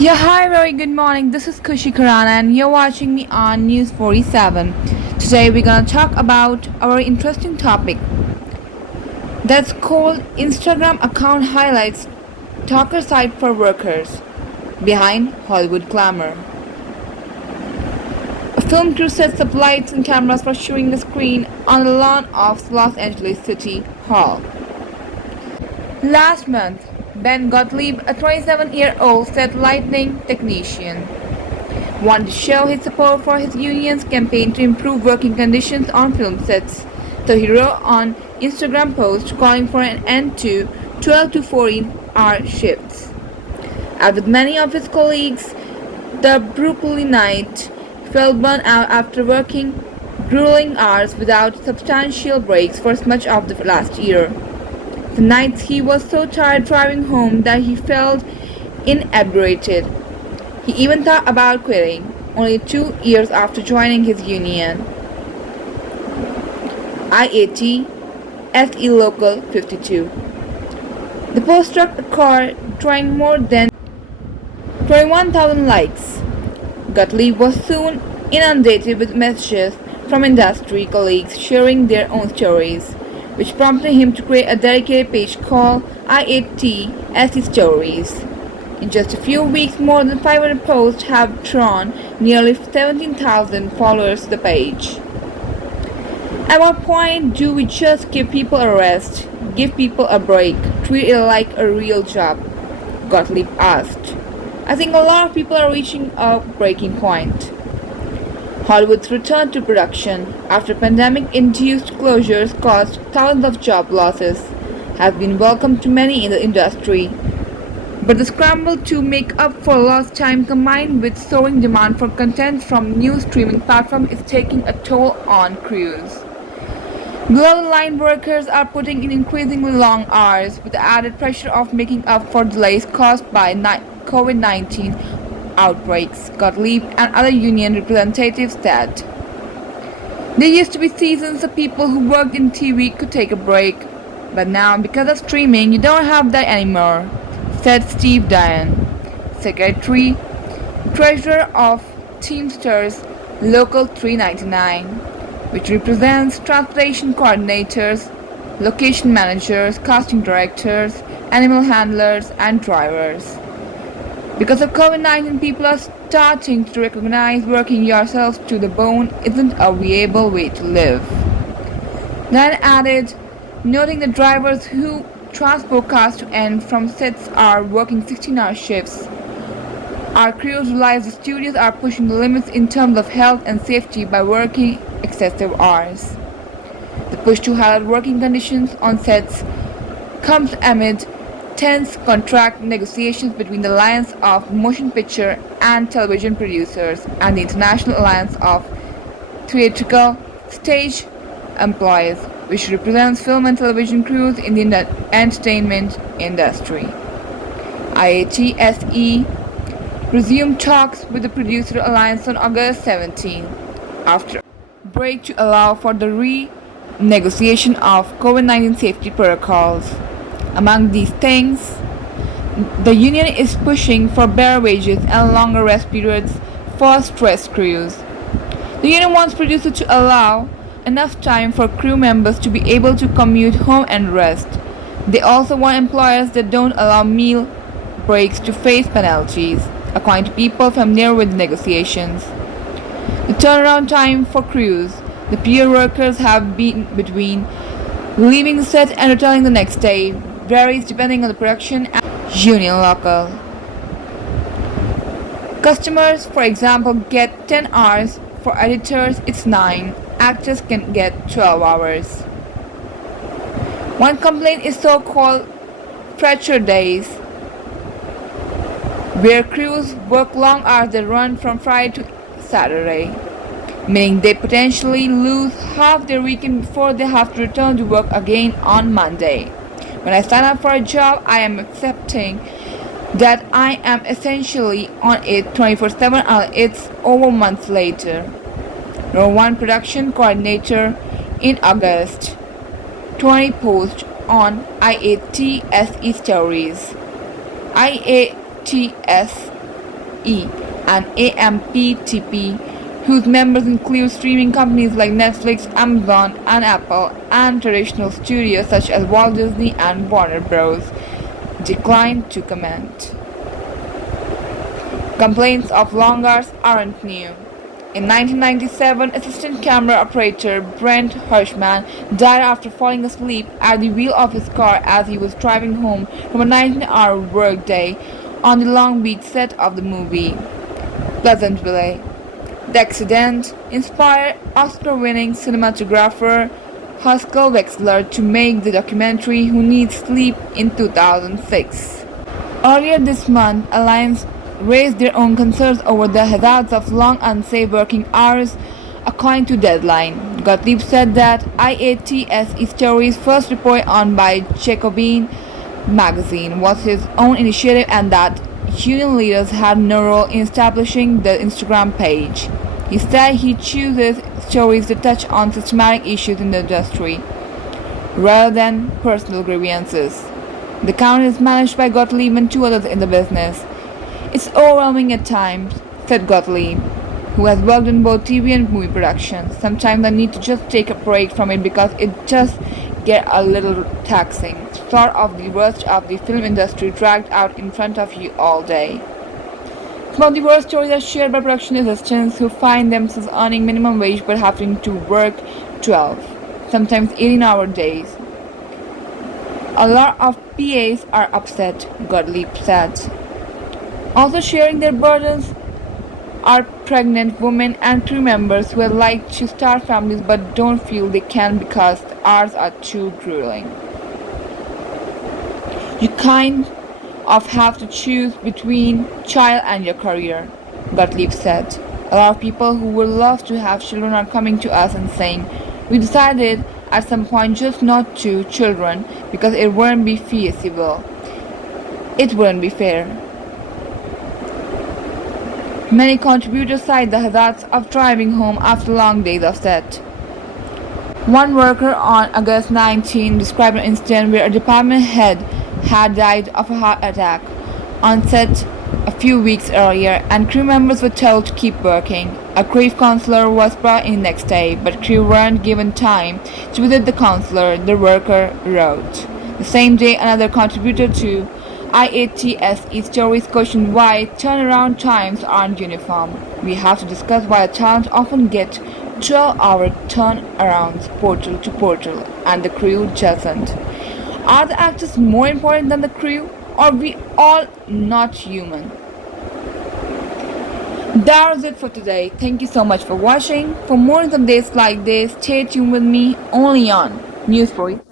Yeah, hi, very good morning. This is Khushi Khurana, and you're watching me on News47. Today, we're gonna talk about our interesting topic that's called Instagram account highlights talker site for workers behind Hollywood glamour. A film crew sets up lights and cameras for showing a screen on the lawn of Los Angeles City Hall. Last month, Ben Gottlieb, a 27-year-old set lighting technician, wanted to show his support for his union's campaign to improve working conditions on film sets, so he wrote on Instagram post calling for an end to 12 to 14-hour shifts. As with many of his colleagues, the Brooklynite felt burnt out after working grueling hours without substantial breaks for much of the last year. The nights he was so tired driving home that he felt inebriated. He even thought about quitting, only 2 years after joining his union. IAT SE Local 52. The post struck a chord, drawing more than 21,000 likes. Gottlieb was soon inundated with messages from industry colleagues sharing their own stories, which prompted him to create a dedicated page called IAT SE Stories. In just a few weeks, more than 500 posts have drawn nearly 17,000 followers to the page. At what point do we just give people a rest, give people a break, treat it like a real job? Gottlieb asked. I think a lot of people are reaching a breaking point. Hollywood's return to production after pandemic-induced closures caused thousands of job losses has been welcome to many in the industry. But the scramble to make up for lost time combined with soaring demand for content from new streaming platforms is taking a toll on crews. Below-the-line workers are putting in increasingly long hours with the added pressure of making up for delays caused by COVID-19 outbreaks, Gottlieb and other union representatives said. There used to be seasons of people who worked in TV could take a break, but now because of streaming you don't have that anymore, said Steve Diane, Secretary Treasurer of Teamsters Local 399, which represents transportation coordinators, location managers, casting directors, animal handlers, and drivers. Because of COVID-19, people are starting to recognize working yourselves to the bone isn't a viable way to live. Then added, noting the drivers who transport cars to and from sets are working 16-hour shifts. Our crews realize the studios are pushing the limits in terms of health and safety by working excessive hours. The push to highlight working conditions on sets comes amid tense contract negotiations between the Alliance of Motion Picture and Television Producers and the International Alliance of Theatrical Stage Employees, which represents film and television crews in the entertainment industry. IATSE resumed talks with the Producer Alliance on August 17, after a break to allow for the renegotiation of COVID-19 safety protocols. Among these things, the union is pushing for better wages and longer rest periods for stressed crews. The union wants producers to allow enough time for crew members to be able to commute home and rest. They also want employers that don't allow meal breaks to face penalties, according to people familiar with negotiations. The turnaround time for crews, the period workers have been between leaving the set and returning the next day, varies depending on the production and union local. Customers, for example, get 10 hours. For editors, it's 9. Actors can get 12 hours. One complaint is so-called fracture days, where crews work long hours that run from Friday to Saturday, meaning they potentially lose half their weekend before they have to return to work again on Monday. When I sign up for a job, I am accepting that I am essentially on it 24/7 and it's over months later. Wrote one production coordinator in August 20 post on IATSE Stories. IATS and AMPTP, whose members include streaming companies like Netflix, Amazon, and Apple, and traditional studios such as Walt Disney and Warner Bros., declined to comment. Complaints of long hours aren't new. In 1997, assistant camera operator Brent Hirschman died after falling asleep at the wheel of his car as he was driving home from a 19-hour workday on the Long Beach set of the movie Pleasantville. The accident inspired Oscar-winning cinematographer Haskell Wexler to make the documentary Who Needs Sleep in 2006. Earlier this month, Alliance raised their own concerns over the hazards of long unsafe working hours, according to Deadline. Gottlieb said that IATSE story's first report on by Jacobin magazine was his own initiative and that union leaders had no role in establishing the Instagram page. He said he chooses stories that touch on systematic issues in the industry rather than personal grievances. The account is managed by Gottlieb and two others in the business. It's overwhelming at times, said Gottlieb, who has worked in both TV and movie production. Sometimes I need to just take a break from it because it just gets a little taxing. Sort of the worst of the film industry dragged out in front of you all day. Some of the worst stories are shared by production assistants who find themselves earning minimum wage but having to work 12, sometimes 18-hour days. A lot of PAs are upset, Gottlieb said. Also sharing their burdens are pregnant women and crew members who would like to start families but don't feel they can because the hours are too grueling. You kind of have to choose between child and your career, Gottlieb said. A lot of people who would love to have children are coming to us and saying, we decided at some point just not to children because it wouldn't be feasible. It wouldn't be fair. Many contributors cite the hazards of driving home after long days of set. One worker on August 19 described an incident where a department head had died of a heart attack on set a few weeks earlier and crew members were told to keep working. A grief counselor was brought in next day, but crew weren't given time to visit the counselor, the worker wrote. The same day, another contributor to IATSE stories questioned why turnaround times aren't uniform. We have to discuss why talent often get 12-hour turnarounds portal to portal and the crew doesn't. Are the actors more important than the crew? Or are we all not human? That was it for today. Thank you so much for watching. For more updates like this, stay tuned with me only on News47.